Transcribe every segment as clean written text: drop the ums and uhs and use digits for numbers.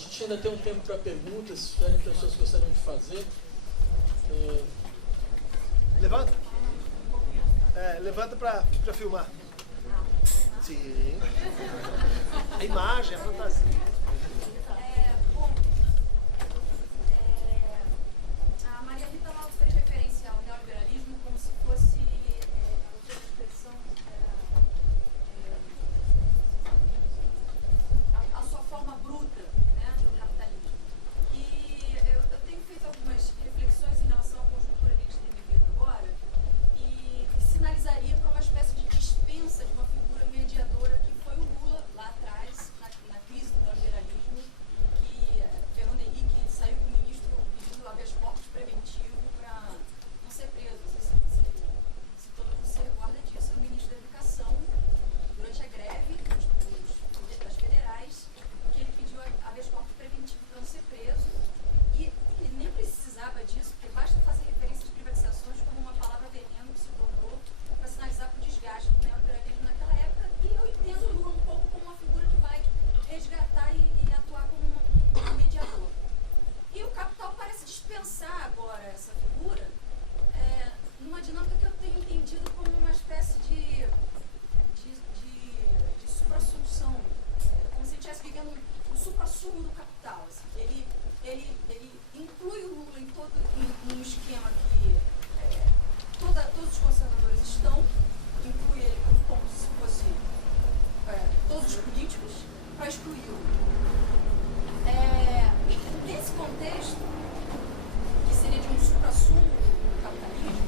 gente ainda tem um tempo para perguntas, se tiverem pessoas que gostariam de fazer. Levanta. Levanta para filmar. Sim. A imagem, a fantasia. A Maria Rita ela fez referência ao neoliberalismo como se fosse outra expressão, a sua forma bruta, né, do capitalismo. E eu tenho feito algumas reflexões em relação à conjuntura que a gente tem vivido agora e sinalizaria para uma espécie de dispensa de uma figura mediadora que foi o Lula lá atrás, na crise do neoliberalismo, que Fernando Henrique saiu com o ministro pedindo habeas corpus preventivo para não ser preso. Não sei se todo mundo se recorda disso, o ministro da Educação, durante a greve das federais, que ele pediu habeas corpus preventivo para não ser preso, e ele nem precisava disso, porque basta fazer referência às privatizações como uma palavra veneno que se tornou para sinalizar para o desgaste do neoliberalismo naquela época. E eu entendo o Lula um pouco como uma figura que vai resgatar e atuar como um mediador. E o Capital parece dispensar agora essa figura numa dinâmica que eu tenho entendido como uma espécie de supra-solução, como se ele estivesse vivendo o supra-sumo do capital. Assim. Ele inclui o Lula em um esquema que todos os conservadores estão, inclui ele como se fosse todos os políticos, para excluí-lo. Nesse contexto, que seria de um supra-sumo do capitalismo,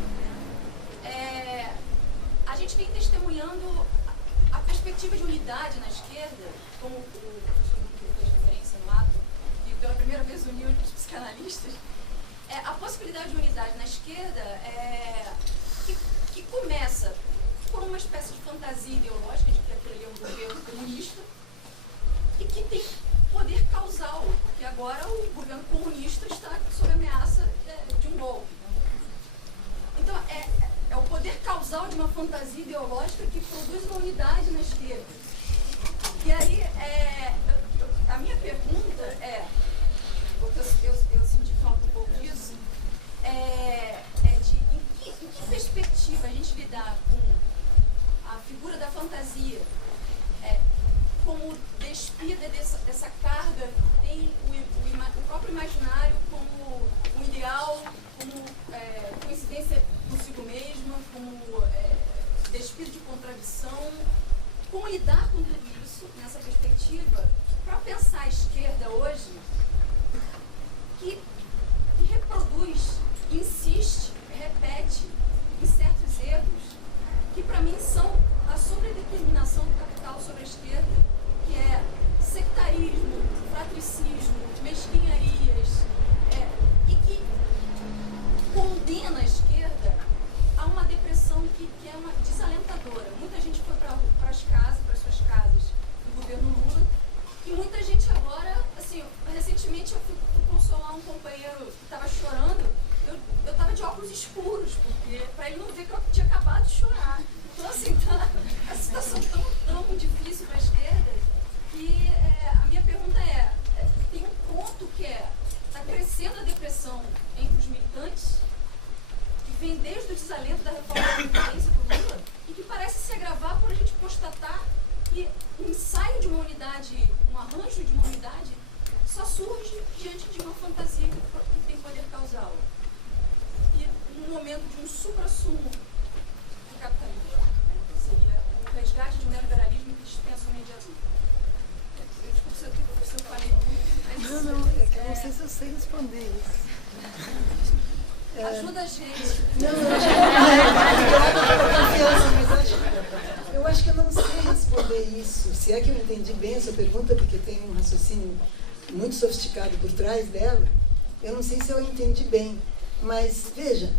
né, a gente vem testemunhando a perspectiva de unidade na esquerda, como o professor Duque fez referência no ato, e pela primeira vez uniu os psicanalistas, a possibilidade de unidade na esquerda que começa por uma espécie de fantasia ideológica de que aquele é um governo comunista e que tem poder causal, porque agora o governo comunista está sob ameaça de um golpe. Então, é o poder causal de uma fantasia ideológica que produz uma unidade na esquerda. E aí, a minha pergunta porque eu senti falta um pouco disso, de em que perspectiva a gente lidar com a figura da fantasia como despida dessa carga que tem o próprio imaginário como um ideal, como coincidência consigo mesma, como despido de contradição. Como lidar com tudo isso nessa perspectiva para pensar a esquerda hoje que reproduz, insiste, repete em certos erros que para mim são a sobredeterminação do capital sobre a esquerda, que é sectarismo, fratricismo, mesquinharias, e que condena a esquerda a uma depressão que é uma desalentadora. Muita gente foi para as suas casas do governo Lula, e muita gente agora, assim, recentemente eu fui consolar um companheiro que estava chorando, eu estava de óculos escuros, porque para ele não ver que eu tinha acabado de chorar. Então, assim, a situação tão difícil para a esquerda que a minha pergunta tem um ponto que está crescendo a depressão entre os militantes, que vem desde o desalento da reforma da Previdência do Lula, e que parece se agravar por a gente constatar que o ensaio de uma unidade, um arranjo de uma unidade, só surge diante de uma fantasia que tem poder causal. E no momento de um supra-sumo do capitalismo, seria o resgate de um neoliberalismo que dispensa o mediador. Desculpa se eu falei muito, mas... Não, é que eu não sei se eu sei responder isso. Ajuda a gente. Eu acho que eu não sei responder isso. Se é que eu entendi bem a sua pergunta, porque tem um raciocínio muito sofisticado por trás dela, eu não sei se eu entendi bem. Mas, veja,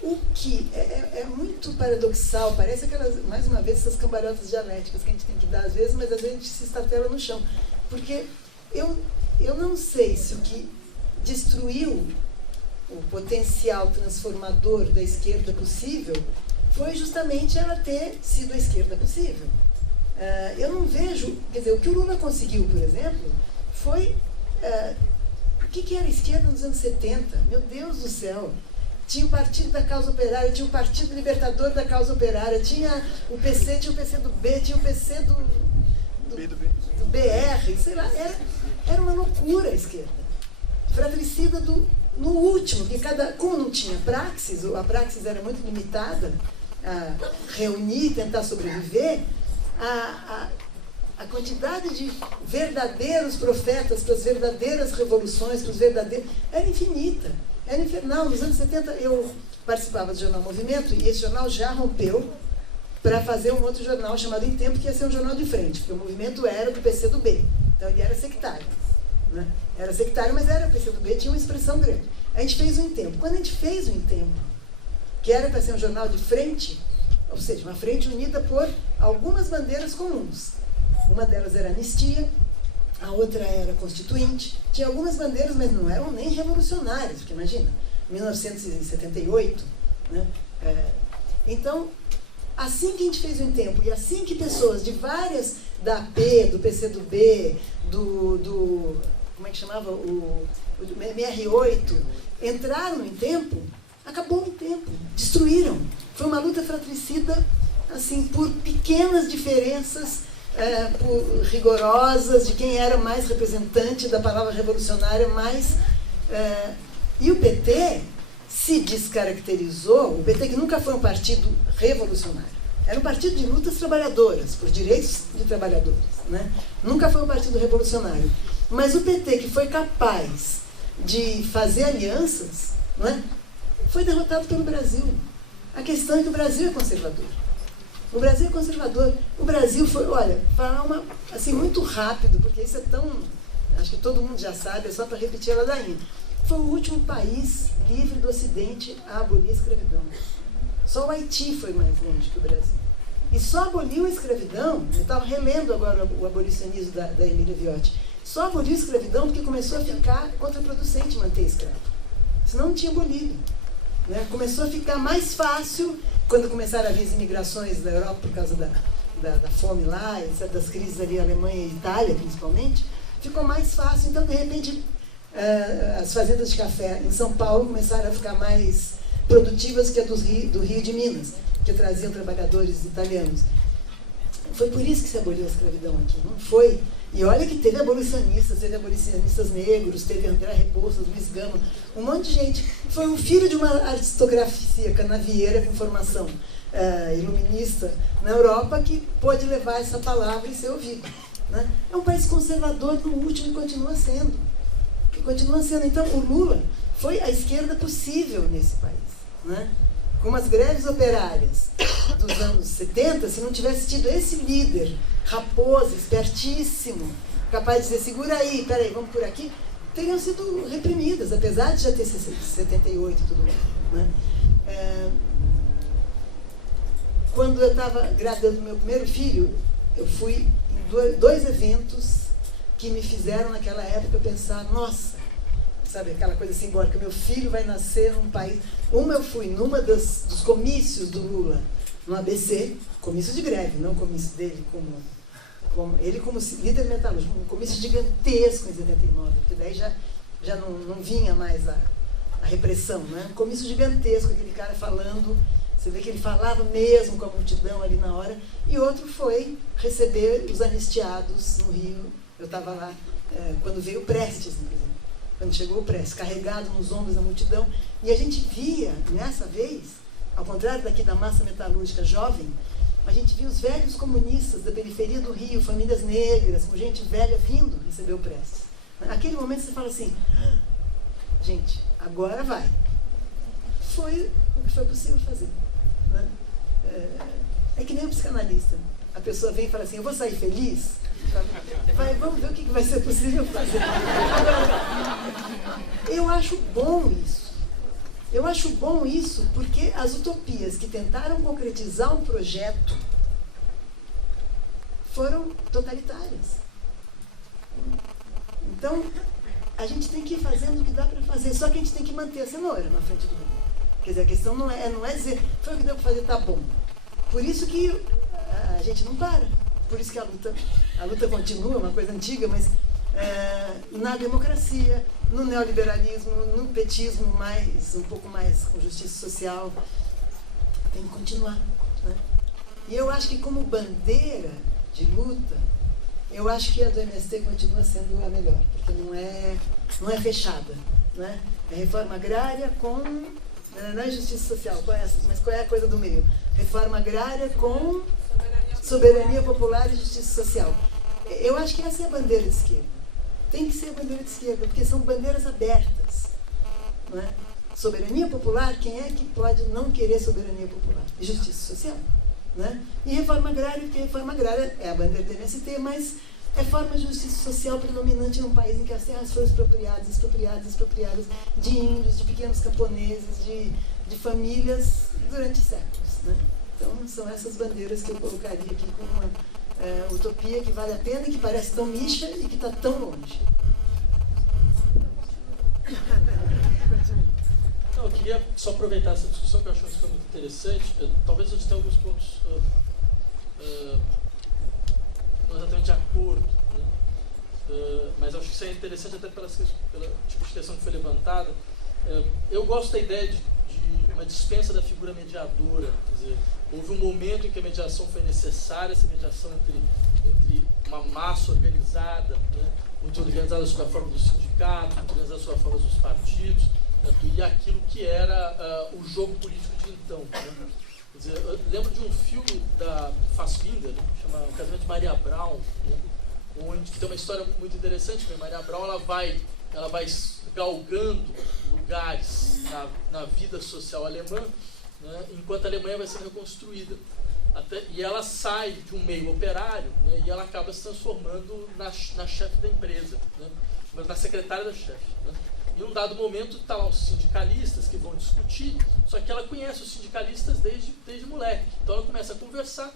o que é muito paradoxal, parece aquelas, mais uma vez, essas cambalhotas dialéticas que a gente tem que dar às vezes, mas às vezes a gente se estatela no chão. Porque eu não sei se o que destruiu o potencial transformador da esquerda possível foi justamente ela ter sido a esquerda possível. Eu não vejo, quer dizer, o que o Lula conseguiu, por exemplo, foi que era a esquerda nos anos 70? Meu Deus do céu! Tinha o Partido da Causa Operária, tinha o Partido Libertador da Causa Operária, tinha o PC, tinha o PC do B, tinha o PC do BR, sei lá, era uma loucura a esquerda. Fratricida no último, porque como não tinha praxis, a praxis era muito limitada a reunir, tentar sobreviver, a quantidade de verdadeiros profetas para as verdadeiras revoluções, para os verdadeiros, era infinita, era infernal. Nos anos 70 eu participava do jornal Movimento e esse jornal já rompeu para fazer um outro jornal chamado Em Tempo, que ia ser um jornal de frente, porque o Movimento era do PC do B, então ele era sectário, né? Era sectário, mas era o PC do B, tinha uma expressão grande. A gente fez o Em Tempo. Quando a gente fez o Em Tempo, que era para ser um jornal de frente, ou seja, uma frente unida por algumas bandeiras comuns. Uma delas era anistia, a outra era constituinte. Tinha algumas bandeiras, mas não eram nem revolucionárias, porque imagina, 1978, né? Então, assim que a gente fez o Em Tempo, e assim que pessoas de várias, da AP, do PCdoB, como é que chamava? O MR8, entraram em Tempo, acabou o Tempo, destruíram. Foi uma luta fratricida, assim, por pequenas diferenças, por rigorosas, de quem era mais representante da palavra revolucionária, e o PT se descaracterizou, o PT que nunca foi um partido revolucionário, era um partido de lutas trabalhadoras, por direitos de trabalhadores, né? Nunca foi um partido revolucionário. Mas o PT, que foi capaz de fazer alianças, não é? Foi derrotado pelo Brasil. A questão é que o Brasil é conservador. O Brasil é conservador. O Brasil foi, olha, falar assim, muito rápido, porque isso é tão, acho que todo mundo já sabe, é só para repetir a ladainha. Foi o último país livre do Ocidente a abolir a escravidão. Só o Haiti foi mais longe que o Brasil. E só aboliu a escravidão, eu estava relendo agora o abolicionismo da Emília Viotti, só aboliu a escravidão porque começou a ficar contraproducente manter escravo. Senão não tinha abolido. Né? Começou a ficar mais fácil, quando começaram a vir as imigrações da Europa por causa da fome lá, etc., das crises ali, Alemanha e Itália principalmente, ficou mais fácil. Então, de repente, as fazendas de café em São Paulo começaram a ficar mais produtivas que a do Rio de Minas, que traziam trabalhadores italianos. Foi por isso que se aboliu a escravidão aqui, não foi? E olha que teve abolicionistas negros, teve André Rebouças, Luiz Gama, um monte de gente. Foi um filho de uma aristocracia canavieira com formação iluminista na Europa que pôde levar essa palavra e ser ouvido. Né? É um país conservador no último e continua sendo. Então, o Lula foi a esquerda possível nesse país. Né? Com as greves operárias dos anos 70, se não tivesse tido esse líder raposo, espertíssimo, capaz de dizer, segura aí, peraí, vamos por aqui, teriam sido reprimidas, apesar de já ter 78 e tudo mais. Né? Quando eu estava grávida do meu primeiro filho, eu fui em dois eventos que me fizeram naquela época pensar, nossa, sabe, aquela coisa simbólica, meu filho vai nascer num país. Eu fui numa dos comícios do Lula, no ABC, comício de greve, não comício dele como líder metalúrgico, um comício gigantesco em 79, porque daí já não vinha mais a repressão, né? Um comício gigantesco, aquele cara falando, você vê que ele falava mesmo com a multidão ali na hora, e outro foi receber os anistiados no Rio. Eu estava lá quando veio o Prestes, inclusive. Quando chegou o Prestes, carregado nos ombros da multidão, e a gente via, nessa vez, ao contrário daqui da massa metalúrgica jovem, a gente via os velhos comunistas da periferia do Rio, famílias negras, com gente velha vindo receber o Prestes. Naquele momento você fala assim, gente, agora vai. Foi o que foi possível fazer. Né? É que nem um psicanalista. A pessoa vem e fala assim, eu vou sair feliz? Vamos ver o que vai ser possível fazer. Agora, eu acho bom isso. Eu acho bom isso porque as utopias que tentaram concretizar um projeto foram totalitárias. Então, a gente tem que ir fazendo o que dá para fazer, só que a gente tem que manter a cenoura na frente do mundo. Quer dizer, a questão não é dizer, foi o que deu para fazer, tá bom. Por isso que a gente não para. Por isso que a luta continua, uma coisa antiga, mas na democracia, no neoliberalismo, no petismo um pouco mais com justiça social. Tem que continuar, né? E eu acho que como bandeira de luta, eu acho que a do MST continua sendo a melhor, porque não é fechada, né? É reforma agrária com... Não é justiça social, mas qual é a coisa do meio? Reforma agrária com soberania popular e justiça social. Eu acho que essa é a bandeira de esquerda. Tem que ser a bandeira de esquerda, porque são bandeiras abertas, não é? Soberania popular, quem é que pode não querer soberania popular? E justiça social, né? E reforma agrária, porque reforma agrária é a bandeira do MST, mas é forma de justiça social predominante num país em que as terras foram expropriadas de índios, de pequenos camponeses, de famílias durante séculos, né? Então, são essas bandeiras que eu colocaria aqui como uma utopia que vale a pena, que parece tão micha e que está tão longe. Não, eu queria só aproveitar essa discussão, que eu acho que foi muito interessante. Talvez a gente tenha alguns pontos não exatamente de acordo, né? Mas acho que isso é interessante até pela tipo de questão que foi levantada. Eu gosto da ideia de uma dispensa da figura mediadora. Quer dizer, houve um momento em que a mediação foi necessária, essa mediação entre uma massa organizada, né? Muito organizada sob a forma dos sindicatos, muito organizada sob a forma dos partidos, né? E aquilo que era o jogo político de então, né? Quer dizer, eu lembro de um filme da Fassbinder, né, chama O Casamento de Maria Braun, né, onde tem uma história muito interessante, porque a Maria Braun ela vai galgando lugares na vida social alemã, né, enquanto a Alemanha vai sendo reconstruída. E ela sai de um meio operário, né, e ela acaba se transformando na chefe da empresa, né, na secretária da chefe. Né. Em um dado momento, está lá os sindicalistas que vão discutir, só que ela conhece os sindicalistas desde moleque. Então ela começa a conversar,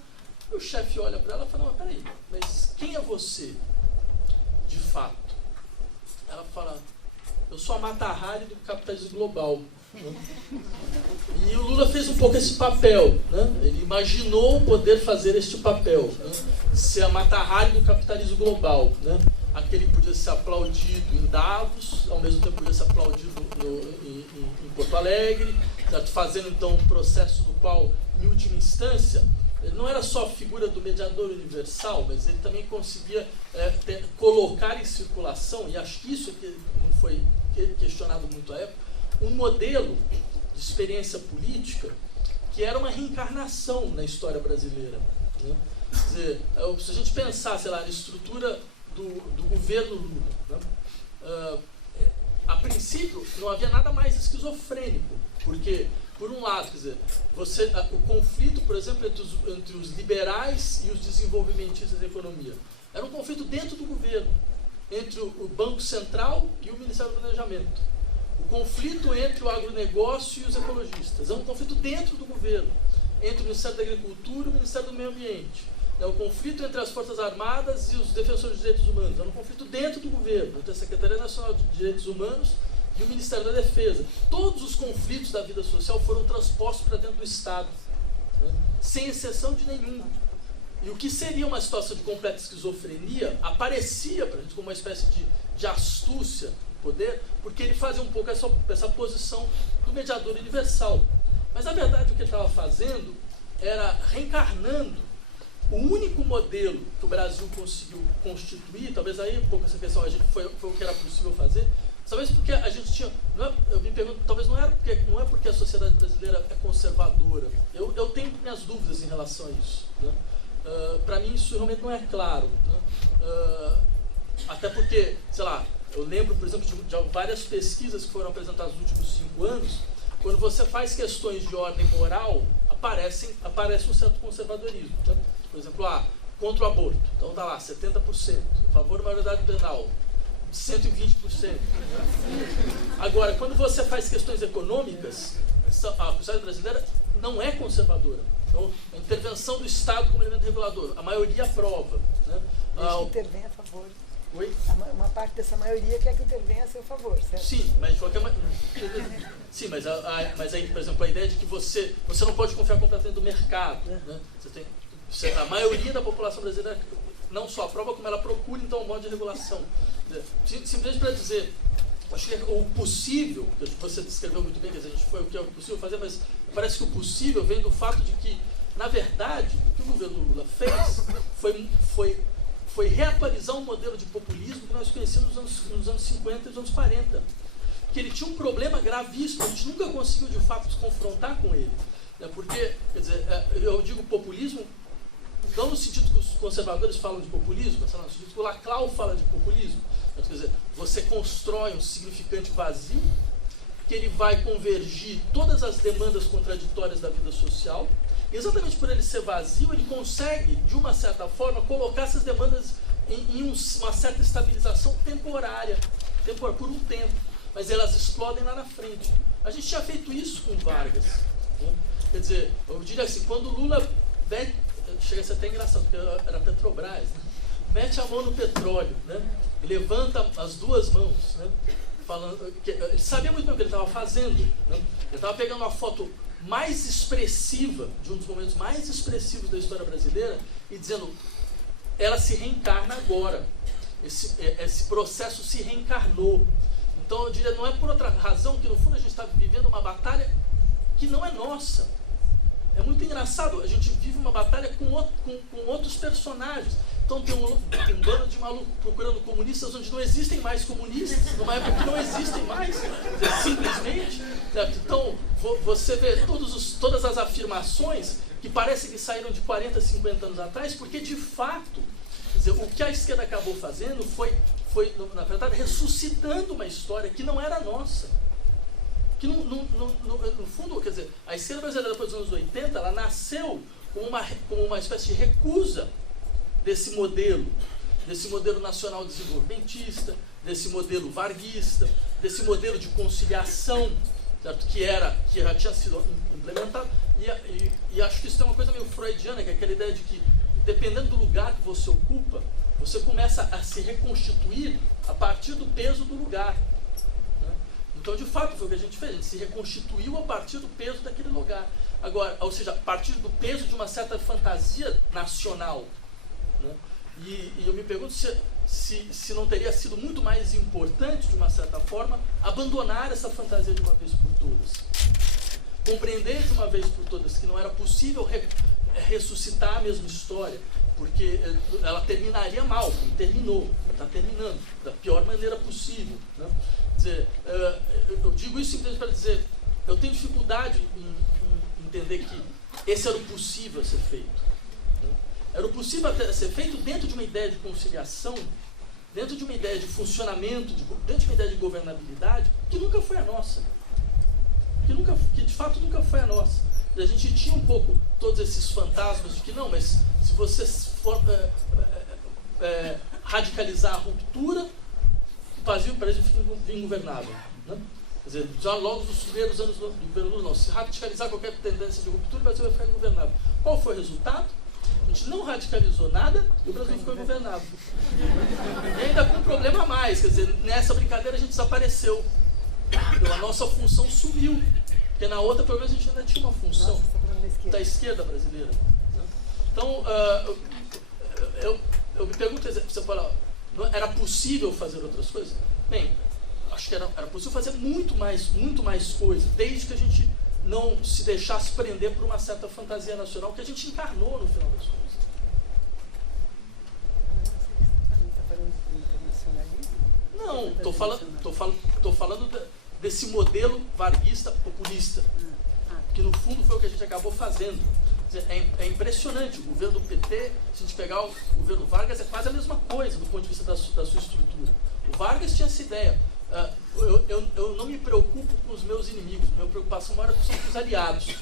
e o chefe olha para ela e fala, não, mas peraí, mas quem é você, de fato? Ela fala, eu sou a Mata-Hari do capitalismo global. E o Lula fez um pouco esse papel, né? Ele imaginou poder fazer este papel, né? Ser a Mata-Hari do capitalismo global, né? Aquele que podia ser aplaudido em Davos, ao mesmo tempo podia ser aplaudido em Porto Alegre, fazendo então um processo no qual, em última instância, ele não era só a figura do mediador universal, mas ele também conseguia colocar em circulação, e acho que isso que não foi questionado muito à época, um modelo de experiência política que era uma reencarnação na história brasileira, né? Quer dizer, se a gente pensar, sei lá, na estrutura do governo Lula, né? A princípio não havia nada mais esquizofrênico, porque, por um lado, quer dizer, o conflito, por exemplo, entre os liberais e os desenvolvimentistas da economia, era um conflito dentro do governo, entre o Banco Central e o Ministério do Planejamento. O conflito entre o agronegócio e os ecologistas é um conflito dentro do governo, entre o Ministério da Agricultura e o Ministério do Meio Ambiente. É o conflito entre as Forças Armadas e os defensores de direitos humanos. É um conflito dentro do governo, entre a Secretaria Nacional de Direitos Humanos e o Ministério da Defesa. Todos os conflitos da vida social foram transpostos para dentro do Estado, né? Sem exceção de nenhum. E o que seria uma situação de completa esquizofrenia aparecia para a gente como uma espécie de astúcia do poder, porque ele fazia um pouco essa posição do mediador universal. Mas, na verdade, o que ele estava fazendo era reencarnando o único modelo que o Brasil conseguiu constituir, talvez aí um pouco essa questão foi o que era possível fazer, talvez porque a gente tinha, eu me pergunto, talvez não é porque a sociedade brasileira é conservadora. Eu tenho minhas dúvidas em relação a isso, né? Para mim isso realmente não é claro, né? Até porque, sei lá, eu lembro, por exemplo, de várias pesquisas que foram apresentadas nos últimos 5 anos, quando você faz questões de ordem moral, aparece um certo conservadorismo, né? Por exemplo, contra o aborto, então está lá, 70%, a favor da maioridade penal, 120%. Agora, quando você faz questões econômicas, a sociedade brasileira não é conservadora. Então, a intervenção do Estado como elemento regulador, a maioria aprova, né? Desde que intervenha a favor. Oi? Uma parte dessa maioria quer que intervenha a seu favor, certo? Sim, mas de qualquer maneira. Sim, mas aí, por exemplo, a ideia de que você não pode confiar completamente no mercado, né? A maioria da população brasileira não só aprova, como ela procura, então, um modo de regulação. Simplesmente para dizer, acho que o possível, que você descreveu muito bem, quer dizer, a gente foi o que é possível fazer, mas parece que o possível vem do fato de que, na verdade, o que o governo Lula fez foi reatualizar um modelo de populismo que nós conhecíamos nos anos 50 e nos anos 40. Que ele tinha um problema gravíssimo, a gente nunca conseguiu de fato se confrontar com ele. Né? Porque, quer dizer, eu digo populismo, não no sentido que os conservadores falam de populismo, mas no sentido que o Laclau fala de populismo. Quer dizer, você constrói um significante vazio, que ele vai convergir todas as demandas contraditórias da vida social, e exatamente por ele ser vazio, ele consegue, de uma certa forma, colocar essas demandas em uma certa estabilização temporária, por um tempo, mas elas explodem lá na frente. A gente tinha feito isso com Vargas. Né? Quer dizer, eu diria assim, quando o Lula chega a ser até engraçado, porque era Petrobras, né? Mete a mão no petróleo, né? E levanta as duas mãos, né? Falando que ele sabia muito bem o que ele estava fazendo, né? Ele estava pegando uma foto mais expressiva, de um dos momentos mais expressivos da história brasileira, e dizendo, ela se reencarna agora. Esse processo se reencarnou. Então eu diria, não é por outra razão que no fundo a gente está vivendo uma batalha que não é nossa. É muito engraçado, a gente vive uma batalha com outros personagens. Então tem um bando de maluco procurando comunistas onde não existem mais comunistas, numa época que não existem mais, simplesmente. Certo? Então você vê todas as afirmações que parecem que saíram de 40, 50 anos atrás, porque de fato, quer dizer, o que a esquerda acabou fazendo foi, na verdade, ressuscitando uma história que não era nossa. Que no fundo, quer dizer, a esquerda brasileira depois dos anos 80, ela nasceu como uma espécie de recusa desse modelo nacional desenvolvimentista, desse modelo varguista, desse modelo de conciliação, certo? Que já tinha sido implementado, e acho que isso é uma coisa meio freudiana, que é aquela ideia de que, dependendo do lugar que você ocupa, você começa a se reconstituir a partir do peso do lugar. Então, de fato, foi o que a gente fez, a gente se reconstituiu a partir do peso daquele lugar. Agora, ou seja, a partir do peso de uma certa fantasia nacional. Né? E eu me pergunto se não teria sido muito mais importante, de uma certa forma, abandonar essa fantasia de uma vez por todas. Compreender de uma vez por todas que não era possível ressuscitar a mesma história, porque ela terminaria mal, como terminou, está terminando, da pior maneira possível. Né? Dizer, eu digo isso simplesmente para dizer, eu tenho dificuldade em entender que esse era o possível a ser feito. Né? Era o possível a ser feito dentro de uma ideia de conciliação, dentro de uma ideia de funcionamento, dentro de uma ideia de governabilidade, que nunca foi a nossa. Que de fato nunca foi a nossa. E a gente tinha um pouco todos esses fantasmas de que não, mas se você for radicalizar a ruptura, o Brasil fica ingovernável. Né? Quer dizer, já logo nos primeiros anos do governo Lula, não. Se radicalizar qualquer tendência de ruptura, o Brasil vai ficar ingovernável. Qual foi o resultado? A gente não radicalizou nada e o Brasil ficou ingovernável. E ainda com um problema a mais, quer dizer, nessa brincadeira a gente desapareceu. Então, a nossa função sumiu. Porque na outra, pelo menos, a gente ainda tinha uma função da esquerda brasileira. Então, eu me pergunto, você fala, era possível fazer outras coisas? Bem, acho que era possível fazer muito mais coisas, desde que a gente não se deixasse prender por uma certa fantasia nacional que a gente encarnou no final das contas. Não, estou falando desse modelo varguista populista, que no fundo foi o que a gente acabou fazendo. É impressionante, o governo do PT, se a gente pegar o governo Vargas, é quase a mesma coisa do ponto de vista da sua estrutura. O Vargas tinha essa ideia, eu não me preocupo com os meus inimigos, minha preocupação maior são com os aliados,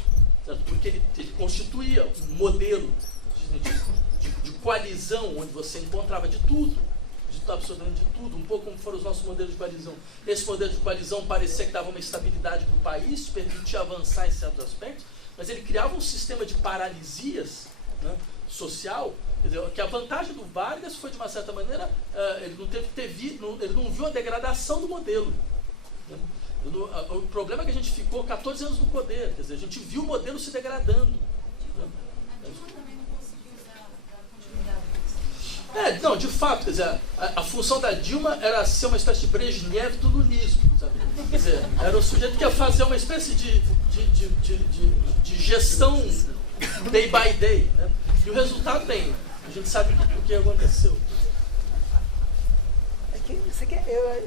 certo? Porque ele constituía um modelo de coalizão, onde você encontrava de tudo, absolutamente de tudo, um pouco como foram os nossos modelos de coalizão. Esse modelo de coalizão parecia que dava uma estabilidade para o país, permitia avançar em certos aspectos, mas ele criava um sistema de paralisias, né, social, quer dizer, que a vantagem do Vargas foi, de uma certa maneira, ele não viu a degradação do modelo. Né? O problema é que a gente ficou 14 anos no poder, quer dizer, a gente viu o modelo se degradando. Né? Não, de fato, quer dizer, a função da Dilma era ser uma espécie de Brezhnev do lulismo, sabe? Quer dizer, era o sujeito que ia fazer uma espécie de gestão day by day, né? E o resultado tem, a gente sabe o que aconteceu.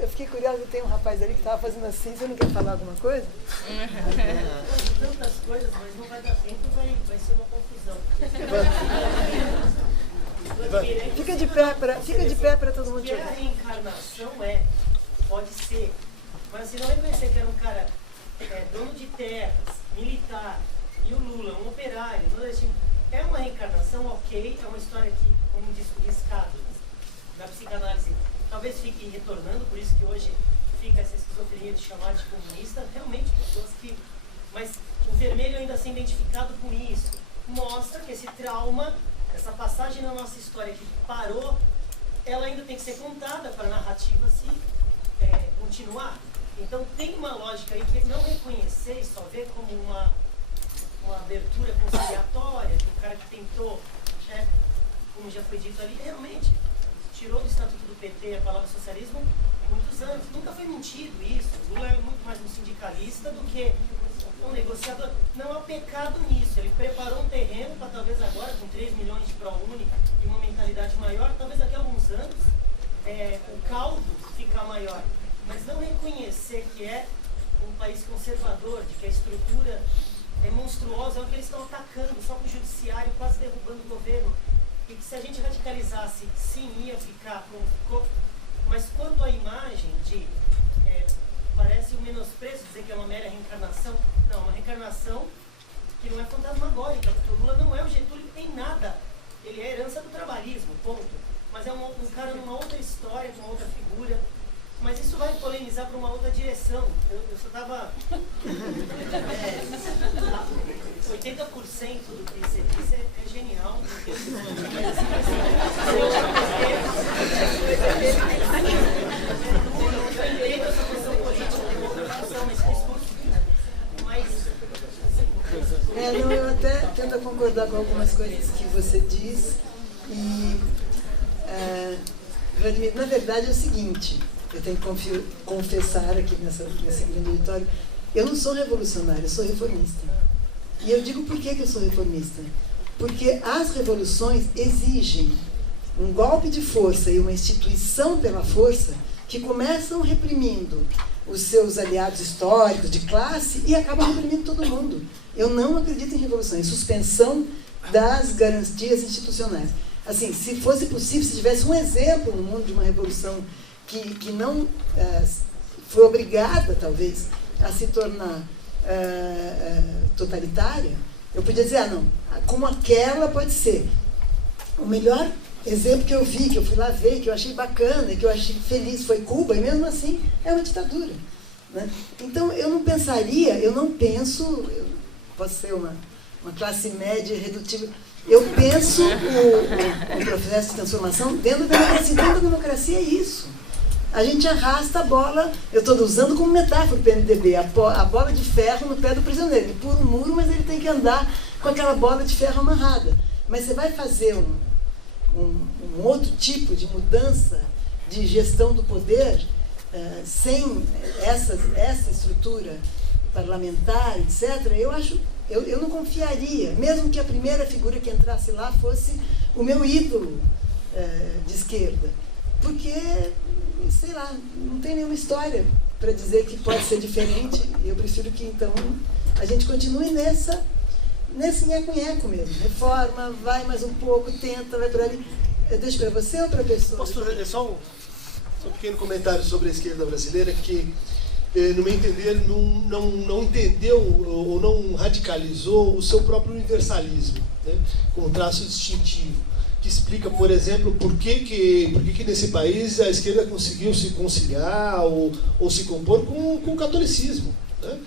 Eu fiquei curiosa, tem um rapaz ali que estava fazendo assim, você não quer falar alguma coisa? Tantas coisas, mas não vai dar tempo, vai ser uma confusão. Fica de pé para todo mundo te ouvir. A reencarnação pode ser, mas assim, não reconhecer que era um cara dono de terras, militar, e o Lula, um operário, é uma reencarnação, ok, é uma história que, como diz o riscado na psicanálise, talvez fique retornando, por isso que hoje fica essa esquizofrenia de chamar de comunista, realmente pessoas que... Mas o vermelho ainda sendo identificado com isso, mostra que esse trauma, essa passagem na nossa história que parou, ela ainda tem que ser contada para a narrativa se continuar. Então tem uma lógica aí que não reconhecer e só ver como uma abertura conciliatória do cara que tentou, como já foi dito ali, realmente tirou do Estatuto do PT a palavra socialismo há muitos anos. Nunca foi mentido isso. O Lula é muito mais um sindicalista do que um negociador. Não há pecado nisso. Ele preparou um terreno para talvez agora, com 3 milhões de ProUni e uma mentalidade maior, talvez daqui a alguns anos o caldo ficar maior. Mas não reconhecer que é um país conservador, de que a estrutura é monstruosa, é o que eles estão atacando, só com o judiciário quase derrubando o governo. E que se a gente radicalizasse, sim, ia ficar como ficou. Mas quanto à imagem de parece um menosprezo dizer que é uma mera reencarnação, não, uma reencarnação que não é fantasmagórica, porque o Lula não é o Getúlio que tem nada, ele é a herança do trabalhismo, ponto. Mas é um cara numa outra história, com uma outra figura. Mas isso vai polemizar para uma outra direção. Eu só estava... 80% do que você disse é genial. Eu entendo essa posição política de democracia, mas discurso. Eu até tento concordar com algumas coisas que você diz. E, Vladimir, na verdade é o seguinte... Eu tenho que confessar aqui nesse grande auditório, eu não sou revolucionária, eu sou reformista. E eu digo por que eu sou reformista. Porque as revoluções exigem um golpe de força e uma instituição pela força que começam reprimindo os seus aliados históricos de classe e acabam reprimindo todo mundo. Eu não acredito em revolução, em suspensão das garantias institucionais. Assim, se fosse possível, se tivesse um exemplo no mundo de uma revolução que não foi obrigada, talvez, a se tornar totalitária, eu podia dizer, não, como aquela pode ser. O melhor exemplo que eu vi, que eu fui lá ver, que eu achei bacana, que eu achei feliz, foi Cuba, e mesmo assim é uma ditadura. Né? Então, eu não penso, eu posso ser uma classe média redutível, eu penso o processo de transformação dentro da democracia. Dentro da democracia é isso. A gente arrasta a bola, eu estou usando como metáfora o PMDB, a bola de ferro no pé do prisioneiro. Ele pula um muro, mas ele tem que andar com aquela bola de ferro amarrada. Mas você vai fazer um outro tipo de mudança de gestão do poder sem essa estrutura parlamentar, etc., eu não confiaria, mesmo que a primeira figura que entrasse lá fosse o meu ídolo de esquerda. Porque, sei lá, não tem nenhuma história para dizer que pode ser diferente. Eu prefiro que, então, a gente continue nesse nheco-nheco mesmo. Reforma, vai mais um pouco, tenta, vai para ali. Eu deixo para você ou para a pessoa? Posso fazer só um pequeno comentário sobre a esquerda brasileira que, no meu entender, não entendeu ou não radicalizou o seu próprio universalismo, né, como traço distintivo, que explica, por exemplo, por que nesse país a esquerda conseguiu se conciliar ou se compor com o catolicismo. Né?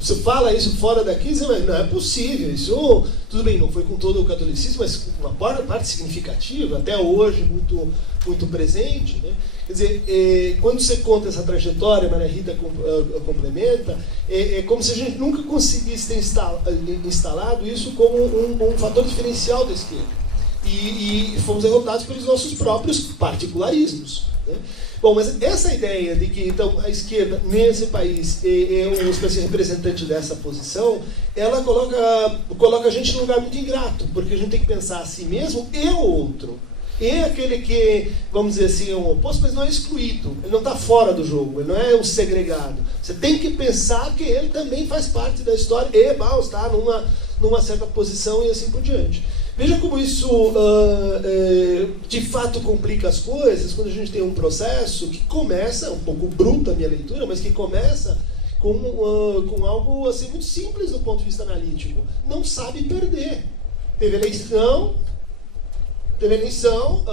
Você fala isso fora daqui e diz, mas não é possível, isso, tudo bem, não foi com todo o catolicismo, mas uma parte significativa, até hoje muito, muito presente. Né? Quer dizer, quando você conta essa trajetória, a Maria Rita complementa, é como se a gente nunca conseguisse ter instalado isso como um fator diferencial da esquerda. E fomos derrotados pelos nossos próprios particularismos. Né? Bom, mas essa ideia de que então, a esquerda nesse país é uma espécie de representante dessa posição, ela coloca a gente num lugar muito ingrato, porque a gente tem que pensar a si mesmo e o outro. É aquele que, vamos dizer assim, é um oposto, mas não é excluído. Ele não está fora do jogo, ele não é um segregado. Você tem que pensar que ele também faz parte da história e está numa certa posição e assim por diante. Veja como isso, de fato, complica as coisas quando a gente tem um processo que começa, um pouco bruta a minha leitura, mas que começa com algo assim, muito simples do ponto de vista analítico. Não sabe perder. Teve eleição,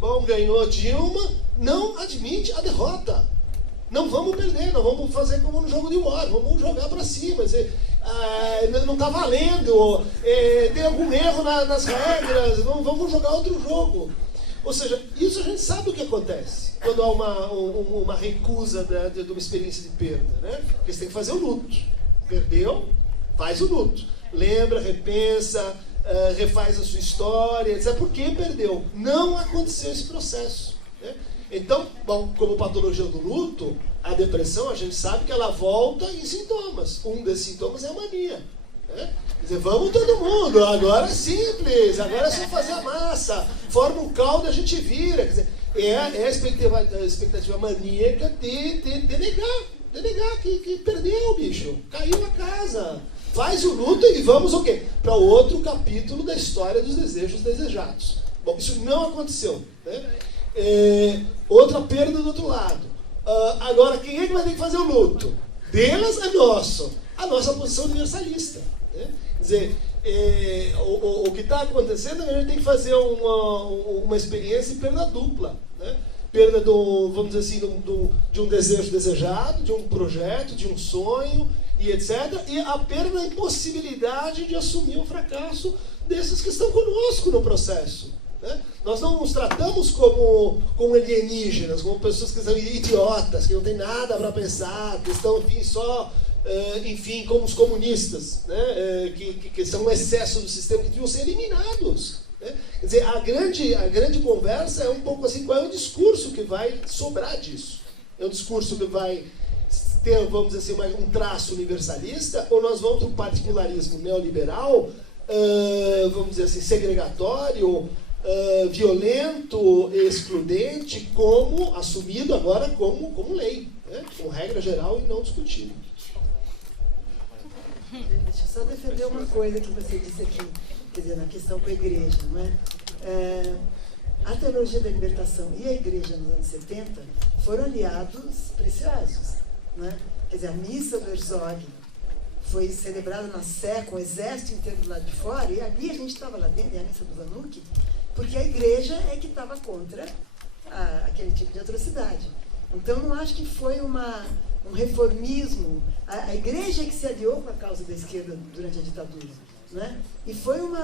bom, ganhou Dilma, não admite a derrota. Não vamos perder, não vamos fazer como no jogo de War, vamos jogar para cima. Não está valendo, tem algum erro nas regras, vamos jogar outro jogo. Ou seja, isso a gente sabe o que acontece quando há uma recusa de uma experiência de perda. Né? Porque você tem que fazer o luto. Perdeu, faz o luto. Lembra, repensa, refaz a sua história, etc. Por que perdeu? Não aconteceu esse processo. Né? Então, bom, como patologia do luto, a depressão, a gente sabe que ela volta em sintomas. Um desses sintomas é a mania. Né? Quer dizer, vamos todo mundo, agora é simples, agora é só fazer a massa, forma um caldo e a gente vira. Quer dizer, é a expectativa maníaca de negar que perdeu, bicho, caiu a casa. Faz o luto e vamos o quê? Para outro capítulo da história dos desejos desejados. Bom, isso não aconteceu. Né? Outra perda do outro lado. Agora, quem é que vai ter que fazer o luto? Delas é nosso. A nossa posição universalista. Né? Quer dizer, o que está acontecendo é que a gente tem que fazer uma experiência de perda dupla. Né? Perda vamos dizer assim, de um desejo desejado, de um projeto, de um sonho, e etc. E a perda da impossibilidade de assumir o fracasso desses que estão conosco no processo. Né? Nós não nos tratamos como alienígenas, como pessoas que são idiotas, que não tem nada para pensar, que estão, enfim, só, como os comunistas, né? Que são um excesso do sistema, que deviam ser eliminados. Né? Quer dizer, a grande conversa é um pouco assim, qual é o discurso que vai sobrar disso? É um discurso que vai ter, vamos dizer assim, um traço universalista, ou nós vamos para um particularismo neoliberal, vamos dizer assim, segregatório, violento, excludente, assumido agora como lei, né? Como regra geral e não discutido. Deixa eu só defender uma coisa que você disse aqui, quer dizer, na questão com a igreja, não é? A teologia da libertação e a igreja nos anos 70 foram aliados preciosos, né? Quer dizer, a missa do Herzog foi celebrada na Sé com o exército inteiro do lado de fora, e ali a gente estava lá dentro, e a missa do Vanucci, porque a igreja é que estava contra aquele tipo de atrocidade. Então, não acho que foi um reformismo. A igreja é que se aliou com a causa da esquerda durante a ditadura. Né? E foi um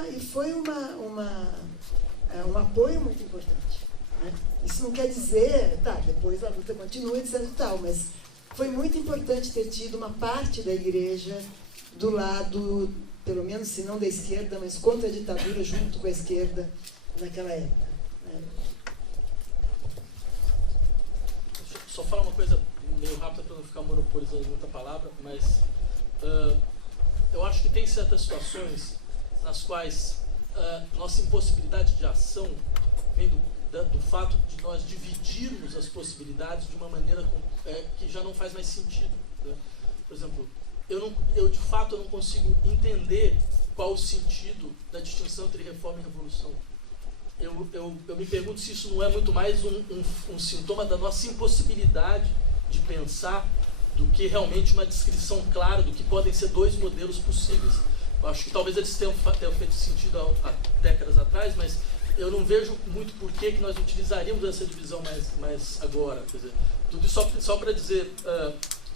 apoio muito importante. Né? Isso não quer dizer, depois a luta continua, etc. e tal, mas foi muito importante ter tido uma parte da igreja do lado, pelo menos se não da esquerda, mas contra a ditadura, junto com a esquerda, naquela época. Né? Só falar uma coisa meio rápida para não ficar monopolizando muita palavra, mas eu acho que tem certas situações nas quais nossa impossibilidade de ação vem do fato de nós dividirmos as possibilidades de uma maneira que já não faz mais sentido. Né? Por exemplo, eu de fato não consigo entender qual o sentido da distinção entre reforma e revolução. Eu me pergunto se isso não é muito mais um sintoma da nossa impossibilidade de pensar do que realmente uma descrição clara do que podem ser dois modelos possíveis. Eu acho que talvez eles tenham feito sentido há décadas atrás, mas eu não vejo muito por que nós utilizaríamos essa divisão mais agora. Quer dizer, tudo isso só para dizer,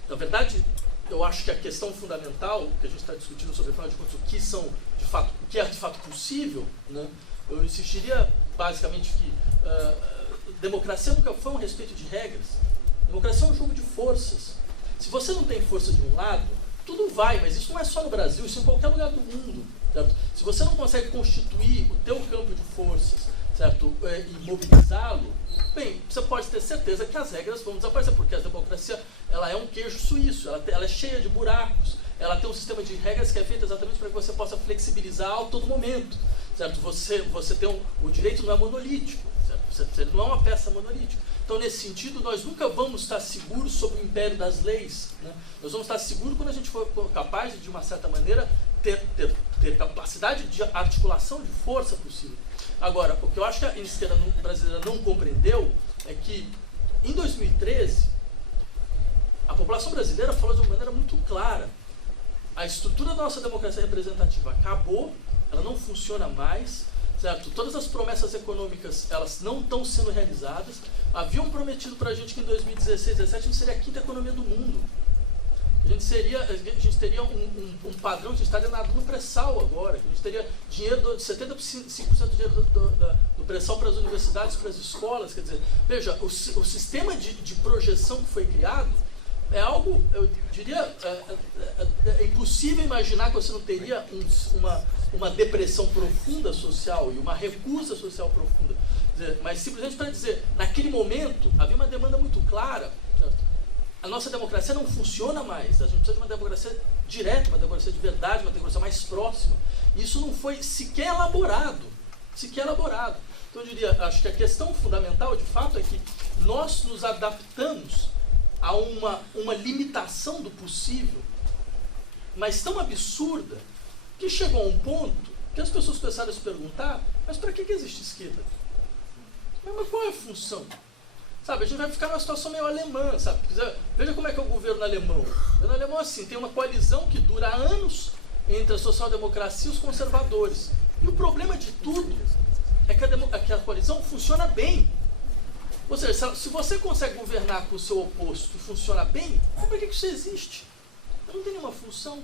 na verdade, eu acho que a questão fundamental que a gente está discutindo sobre, afinal de contas, o que é de fato possível, né? Eu insistiria basicamente que democracia nunca foi um respeito de regras. Democracia é um jogo de forças. Se você não tem força de um lado, tudo vai, mas isso não é só no Brasil, isso é em qualquer lugar do mundo. Certo? Se você não consegue constituir o teu campo de forças, certo? E mobilizá-lo, bem, você pode ter certeza que as regras vão desaparecer, porque a democracia ela é um queijo suíço, ela é cheia de buracos, ela tem um sistema de regras que é feito exatamente para que você possa flexibilizar a todo momento, certo? Você tem o direito não é monolítico, certo? Ele não é uma peça monolítica. Então, nesse sentido, nós nunca vamos estar seguros sobre o império das leis, né? Nós vamos estar seguros quando a gente for capaz de uma certa maneira, ter capacidade de articulação de força possível. Agora, o que eu acho que a esquerda brasileira não compreendeu é que, em 2013, a população brasileira falou de uma maneira muito clara: a estrutura da nossa democracia representativa acabou, ela não funciona mais, certo? Todas as promessas econômicas, elas não estão sendo realizadas. Haviam prometido para a gente que em 2016, 2017, a gente seria a quinta economia do mundo. A gente teria um padrão, a gente estaria nadando no pré-sal agora, a gente teria dinheiro, 75% do dinheiro do pré-sal para as universidades, para as escolas. Quer dizer, veja, o sistema de projeção que foi criado é algo, eu diria, é impossível imaginar que você não teria uma depressão profunda social e uma recusa social profunda. Quer dizer, mas simplesmente para dizer, naquele momento havia uma demanda muito clara, certo? A nossa democracia não funciona mais, a gente precisa de uma democracia direta, uma democracia de verdade, uma democracia mais próxima. Isso não foi sequer elaborado. Então eu diria, acho que a questão fundamental, de fato, é que nós nos adaptamos a uma limitação do possível, mas tão absurda, que chegou a um ponto que as pessoas começaram a se perguntar: mas para que existe esquerda? Mas qual é a função? Sabe, a gente vai ficar numa situação meio alemã, sabe? Veja como é que é o governo alemão. O governo alemão, assim, tem uma coalizão que dura anos entre a social-democracia e os conservadores. E o problema de tudo é que a coalizão funciona bem. Ou seja, se você consegue governar com o seu oposto e funciona bem, para que isso existe? Não tem nenhuma função.